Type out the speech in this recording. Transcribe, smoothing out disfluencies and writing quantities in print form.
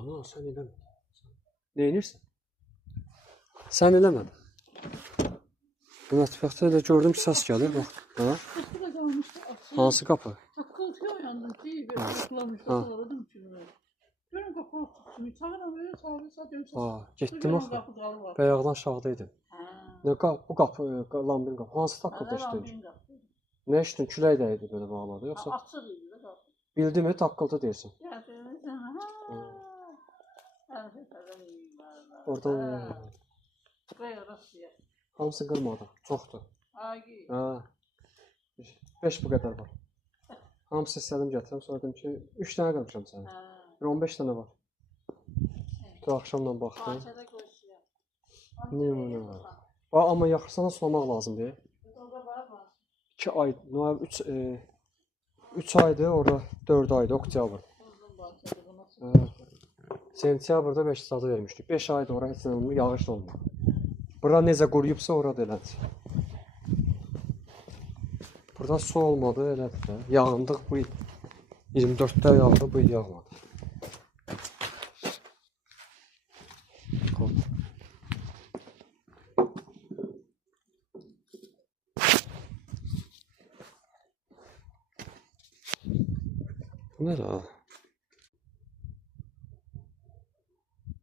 Ana sen eləmədin. Ne inirsən? Sen eləmədin. Bu mətbəxdə elə gördüm ki, səs gəlir. Bax. Ha? Hansı qapı? Takkıltıyor yalnız değil. Böyle taklamış. Takladım ki. Görün kapı tuttum. Çağıran böyle çağırırsa Getdim axı. Bayaqdan aşağıdaydım. Ne bu qapı, lambin qapı. Hansı taqqıltı işləyir? Ne iştin? Külək də idi belə bağladı yoxsa? Açıq idi də qapı. Bildi mi taqqıltı deyirsən? Oradan hamısı qırmadı. Çoxdur. Ha. 5 bu qədər var. Hamısı istədim gətirəm. Sonra dedim ki 3 dənə qırmışam sənə. 15 dənə var. Bu axşamdan baxdım. Neyim var? Amma yaxırsana sulamaq lazımdır. 2 ay, 3 aydır, orada 4 aydır, oktyabr. Sentyabrda 5 saatı vermişdik. 5 aydır oraya heç nə yağış olmur. Bura necə quruyubsa orada elədir. Burada su olmadı, elədir də. Yağındıq bu il. 24'də yağdı, bu il yağmadı. Bu ne la?